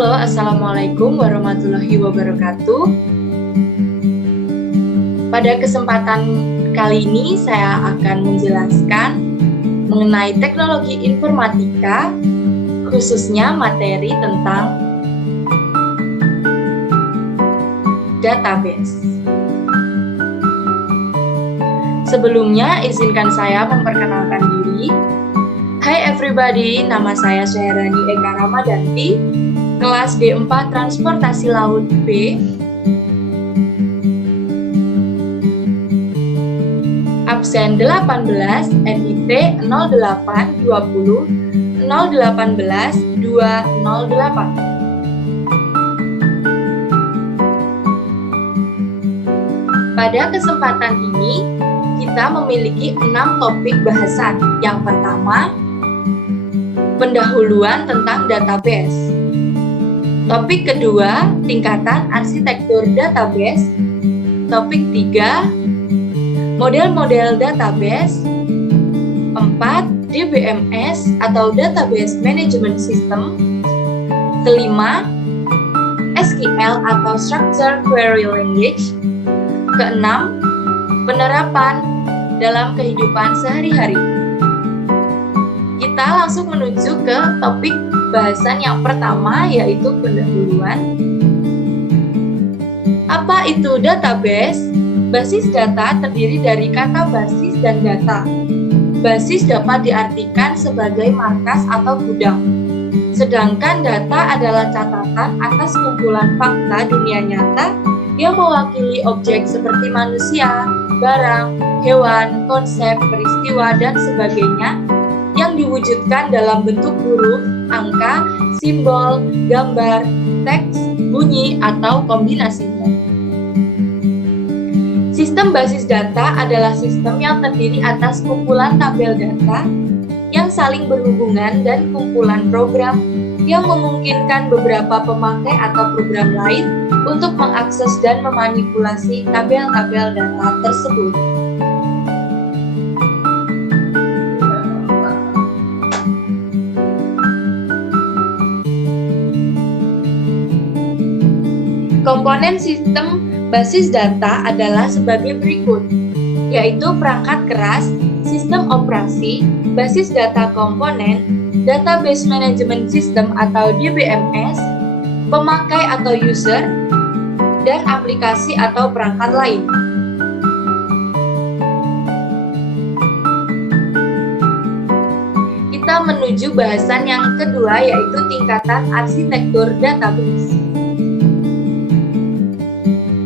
Halo, Assalamualaikum warahmatullahi wabarakatuh. Pada kesempatan kali ini saya akan menjelaskan mengenai teknologi informatika, khususnya materi tentang database. Sebelumnya, izinkan saya memperkenalkan diri. Hai everybody, nama saya Syahrani Eka Ramadanti, kelas D4 Transportasi Laut B. Absen 18, NIT 0820 018 208. Pada kesempatan ini, kita memiliki 6 topik bahasan. Yang pertama, pendahuluan tentang database. Topik kedua, tingkatan arsitektur database. Topik 3, model-model database. 4, DBMS atau Database Management System. Kelima, SQL atau Structured Query Language. Keenam, penerapan dalam kehidupan sehari-hari. Kita langsung menuju ke topik bahasan yang pertama, yaitu pendahuluan. Apa itu database? Basis data terdiri dari kata basis dan data. Basis dapat diartikan sebagai markas atau gudang. Sedangkan data adalah catatan atas kumpulan fakta dunia nyata yang mewakili objek seperti manusia, barang, hewan, konsep, peristiwa, dan sebagainya yang diwujudkan dalam bentuk huruf, angka, simbol, gambar, teks, bunyi, atau kombinasinya. Sistem basis data adalah sistem yang terdiri atas kumpulan tabel data yang saling berhubungan dan kumpulan program yang memungkinkan beberapa pemakai atau program lain untuk mengakses dan memanipulasi tabel-tabel data tersebut. Komponen sistem basis data adalah sebagai berikut, yaitu perangkat keras, sistem operasi, basis data komponen, Database Management System atau DBMS, pemakai atau user, dan aplikasi atau perangkat lain. Kita menuju bahasan yang kedua, yaitu tingkatan arsitektur database.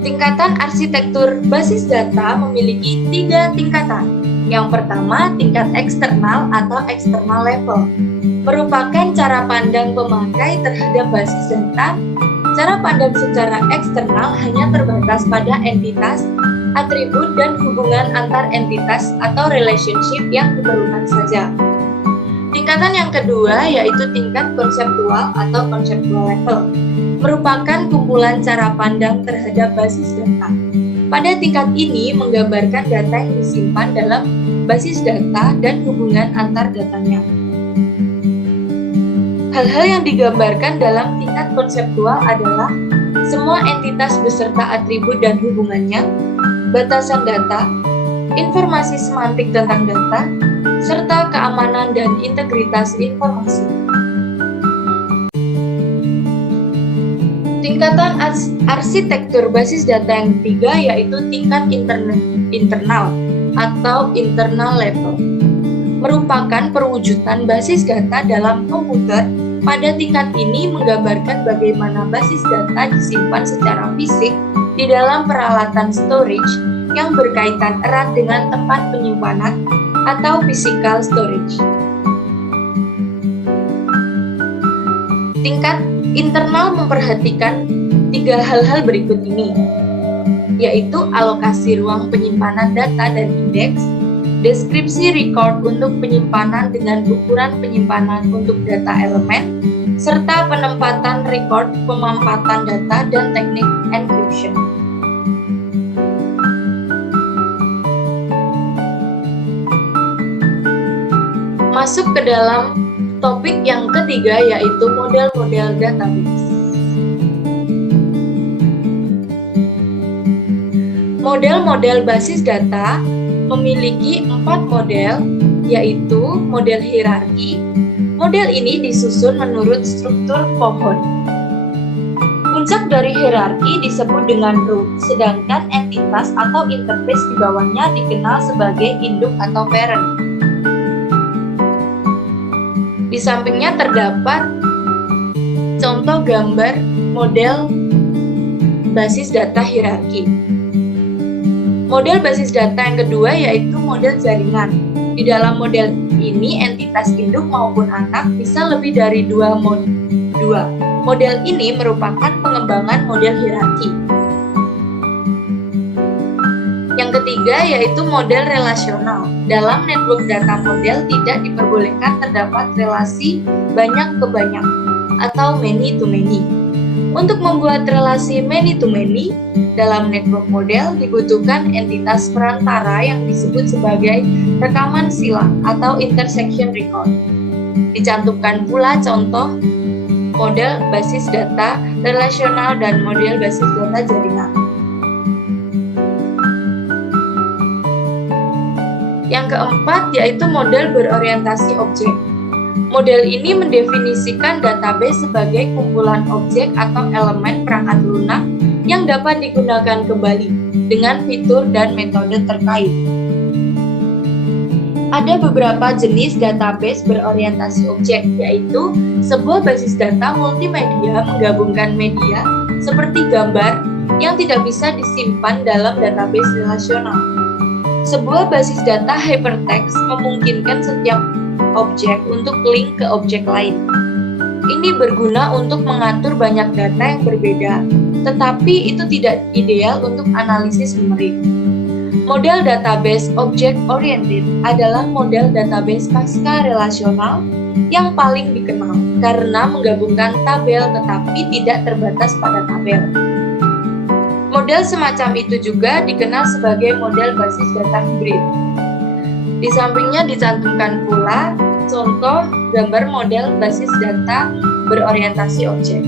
Tingkatan arsitektur basis data memiliki 3 tingkatan. Yang pertama, tingkat eksternal atau external level, merupakan cara pandang pemakai terhadap basis data. Cara pandang secara eksternal hanya terbatas pada entitas, atribut, dan hubungan antar entitas atau relationship yang diperlukan saja. Tingkatan yang kedua yaitu tingkat konseptual atau conceptual level, merupakan kumpulan cara pandang terhadap basis data. Pada tingkat ini menggambarkan data yang disimpan dalam basis data dan hubungan antar datanya. Hal-hal yang digambarkan dalam tingkat konseptual adalah semua entitas beserta atribut dan hubungannya, batasan data, informasi semantik tentang data, serta keamanan dan integritas informasi. Tingkatan arsitektur basis data yang ketiga yaitu tingkat internal atau internal level, merupakan perwujudan basis data dalam komputer. Pada tingkat ini menggambarkan bagaimana basis data disimpan secara fisik di dalam peralatan storage yang berkaitan erat dengan tempat penyimpanan atau physical storage. Tingkat internal memperhatikan 3 hal-hal berikut ini, yaitu alokasi ruang penyimpanan data dan indeks, deskripsi record untuk penyimpanan dengan ukuran penyimpanan untuk data elemen, serta penempatan record pemampatan data dan teknik encryption. Masuk ke dalam topik yang ketiga yaitu model-model database. Model-model basis data memiliki 4 model, yaitu model hierarki. Model ini disusun menurut struktur pohon. Puncak dari hierarki disebut dengan root, sedangkan entitas atau interface di bawahnya dikenal sebagai induk atau parent. Di sampingnya terdapat contoh gambar model basis data hierarki. Model basis data yang kedua yaitu model jaringan. Di dalam model ini entitas induk maupun anak bisa lebih dari dua. Model ini merupakan pengembangan model hierarki. Yang ketiga yaitu model relasional. Dalam network data model tidak diperbolehkan terdapat relasi banyak ke banyak atau many to many. Untuk membuat relasi many to many dalam network model dibutuhkan entitas perantara yang disebut sebagai rekaman silang atau intersection record. Dicantumkan pula contoh model basis data relasional dan model basis data jaringan. Yang keempat yaitu model berorientasi objek. Model ini mendefinisikan database sebagai kumpulan objek atau elemen perangkat lunak yang dapat digunakan kembali dengan fitur dan metode terkait. Ada beberapa jenis database berorientasi objek, yaitu sebuah basis data multimedia menggabungkan media seperti gambar yang tidak bisa disimpan dalam database relasional. Sebuah basis data hypertext memungkinkan setiap objek untuk link ke objek lain. Ini berguna untuk mengatur banyak data yang berbeda, tetapi itu tidak ideal untuk analisis memory. Model database object-oriented adalah model database pasca relasional yang paling dikenal karena menggabungkan tabel tetapi tidak terbatas pada tabel. Model semacam itu juga dikenal sebagai model basis data hybrid. Di sampingnya dicantumkan pula contoh gambar model basis data berorientasi objek.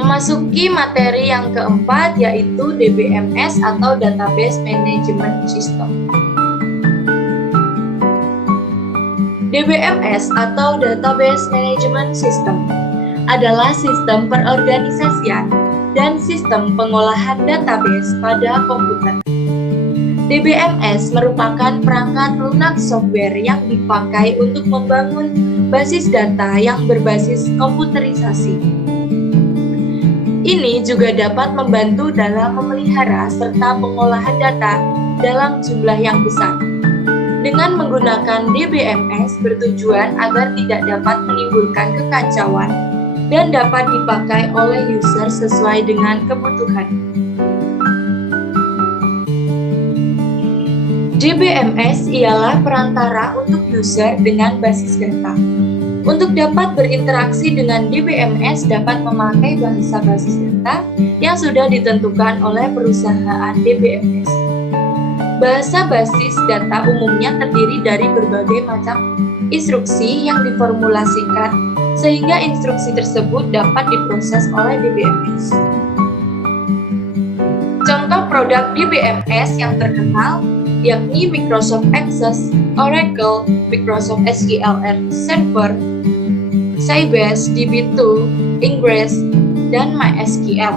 Memasuki materi yang keempat yaitu DBMS atau Database Management System. DBMS atau Database Management System adalah sistem perorganisasian dan sistem pengolahan database pada komputer. DBMS merupakan perangkat lunak software yang dipakai untuk membangun basis data yang berbasis komputerisasi. Ini juga dapat membantu dalam memelihara serta pengolahan data dalam jumlah yang besar. Dengan menggunakan DBMS bertujuan agar tidak dapat menimbulkan kekacauan dan dapat dipakai oleh user sesuai dengan kebutuhan. DBMS ialah perantara untuk user dengan basis data. Untuk dapat berinteraksi dengan DBMS dapat memakai bahasa basis data yang sudah ditentukan oleh perusahaan DBMS. Bahasa basis data umumnya terdiri dari berbagai macam instruksi yang diformulasikan sehingga instruksi tersebut dapat diproses oleh DBMS. Contoh produk DBMS yang terkenal yakni Microsoft Access, Oracle, Microsoft SQL Server, Sybase, DB2, Ingress, dan MySQL.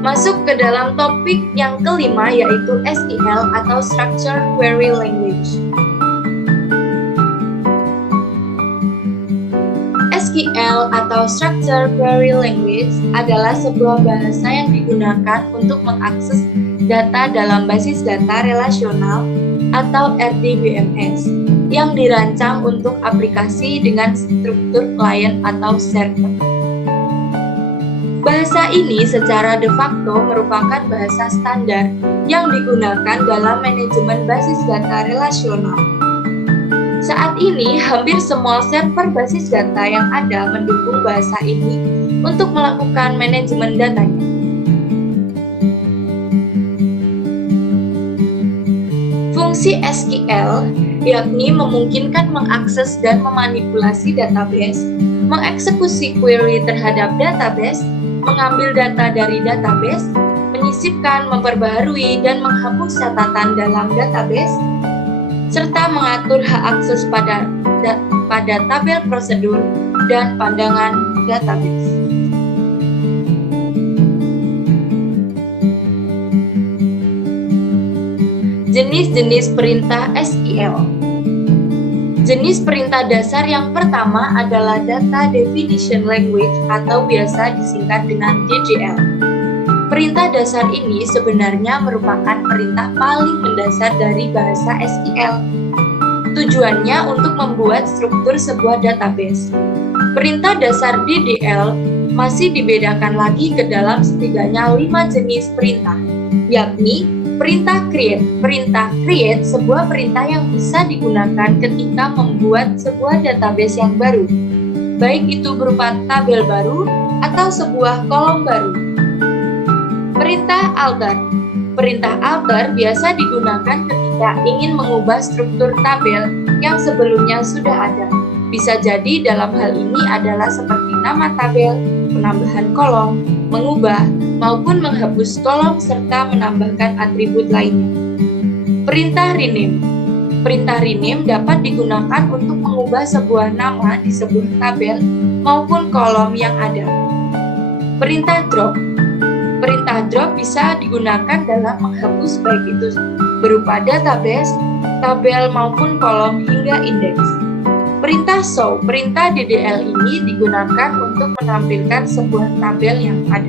Masuk ke dalam topik yang kelima yaitu SQL atau Structured Query Language. SQL atau Structured Query Language adalah sebuah bahasa yang digunakan untuk mengakses data dalam basis data relasional atau RDBMS yang dirancang untuk aplikasi dengan struktur klien atau server. Bahasa ini secara de facto merupakan bahasa standar yang digunakan dalam manajemen basis data relasional. Saat ini, hampir semua server basis data yang ada mendukung bahasa ini untuk melakukan manajemen datanya. Fungsi SQL yakni memungkinkan mengakses dan memanipulasi database, mengeksekusi query terhadap database, mengambil data dari database, menyisipkan, memperbaharui, dan menghapus catatan dalam database, serta mengatur hak akses pada tabel prosedur dan pandangan database. Jenis-jenis perintah SQL. Jenis perintah dasar yang pertama adalah Data Definition Language atau biasa disingkat dengan DDL. Perintah dasar ini sebenarnya merupakan perintah paling mendasar dari bahasa SQL. Tujuannya untuk membuat struktur sebuah database. Perintah dasar DDL masih dibedakan lagi ke dalam setidaknya 5 jenis perintah, yakni perintah create. Perintah create sebuah perintah yang bisa digunakan ketika membuat sebuah database yang baru, baik itu berupa tabel baru atau sebuah kolom baru. Perintah alter. Perintah alter biasa digunakan ketika ingin mengubah struktur tabel yang sebelumnya sudah ada. Bisa jadi dalam hal ini adalah seperti nama tabel, penambahan kolom, mengubah, maupun menghapus kolom serta menambahkan atribut lainnya. Perintah rename. Perintah rename dapat digunakan untuk mengubah sebuah nama di sebuah tabel maupun kolom yang ada. Perintah drop. Perintah drop bisa digunakan dalam menghapus baik itu berupa database, tabel maupun kolom hingga indeks. Perintah show. Perintah DDL ini digunakan untuk menampilkan sebuah tabel yang ada.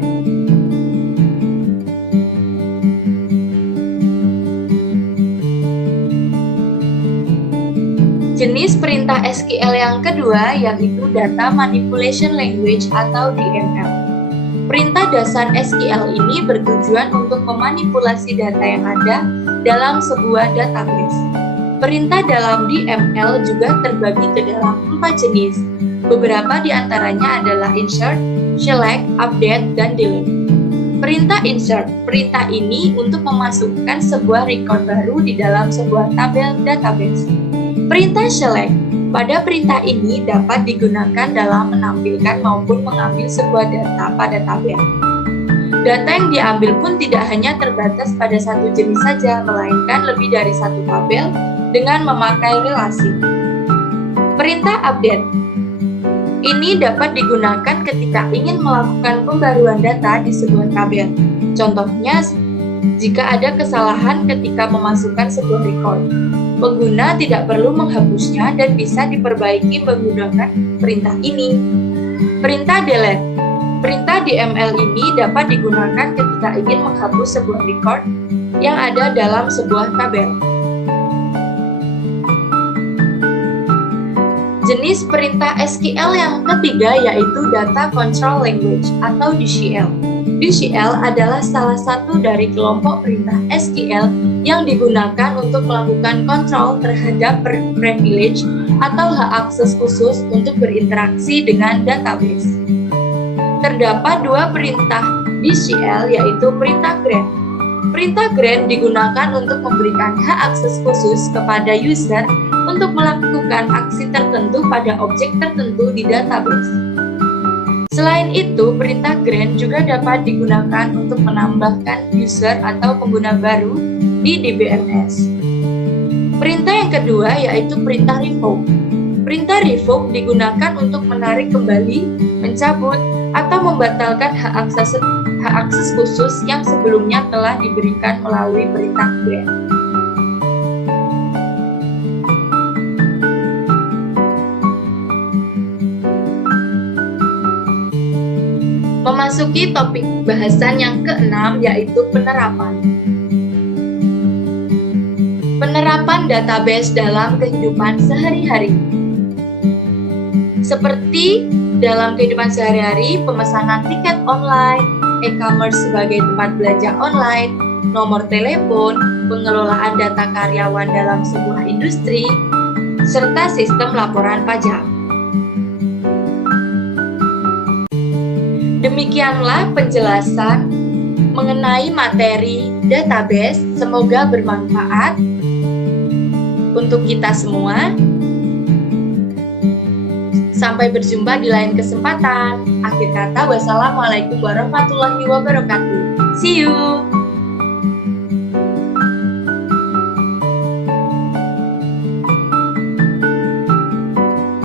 Jenis perintah SQL yang kedua yaitu Data Manipulation Language atau DML. Perintah dasar SQL ini bertujuan untuk memanipulasi data yang ada dalam sebuah database. Perintah dalam DML juga terbagi ke dalam 4 jenis. Beberapa di antaranya adalah insert, select, update, dan delete. Perintah insert. Perintah ini untuk memasukkan sebuah record baru di dalam sebuah tabel database. Perintah select. Pada perintah ini dapat digunakan dalam menampilkan maupun mengambil sebuah data pada tabel. Data yang diambil pun tidak hanya terbatas pada satu jenis saja, melainkan lebih dari satu tabel dengan memakai relasi. Perintah update. Ini dapat digunakan ketika ingin melakukan pembaruan data di sebuah tabel. Contohnya, jika ada kesalahan ketika memasukkan sebuah record, pengguna tidak perlu menghapusnya dan bisa diperbaiki menggunakan perintah ini. Perintah delete. Perintah DML ini dapat digunakan ketika ingin menghapus sebuah record yang ada dalam sebuah tabel. Jenis perintah SQL yang ketiga yaitu Data Control Language atau DCL. DCL adalah salah satu dari kelompok perintah SQL yang digunakan untuk melakukan kontrol terhadap privilege atau hak akses khusus untuk berinteraksi dengan database. Terdapat 2 perintah DCL yaitu perintah grant. Perintah grant digunakan untuk memberikan hak akses khusus kepada user untuk melakukan aksi tertentu pada objek tertentu di database. Selain itu, perintah grant juga dapat digunakan untuk menambahkan user atau pengguna baru di DBMS. Perintah yang kedua yaitu perintah revoke. Perintah revoke digunakan untuk menarik kembali, mencabut, atau membatalkan hak akses khusus yang sebelumnya telah diberikan melalui perintah grant. Memasuki topik bahasan yang keenam yaitu penerapan. Penerapan database dalam kehidupan sehari-hari. Seperti dalam kehidupan sehari-hari, pemesanan tiket online, e-commerce sebagai tempat belanja online, nomor telepon, pengelolaan data karyawan dalam sebuah industri, serta sistem laporan pajak. Demikianlah penjelasan mengenai materi database. Semoga bermanfaat. untuk kita semua. Sampai berjumpa di lain kesempatan. Akhir kata, wassalamualaikum warahmatullahi wabarakatuh. See you!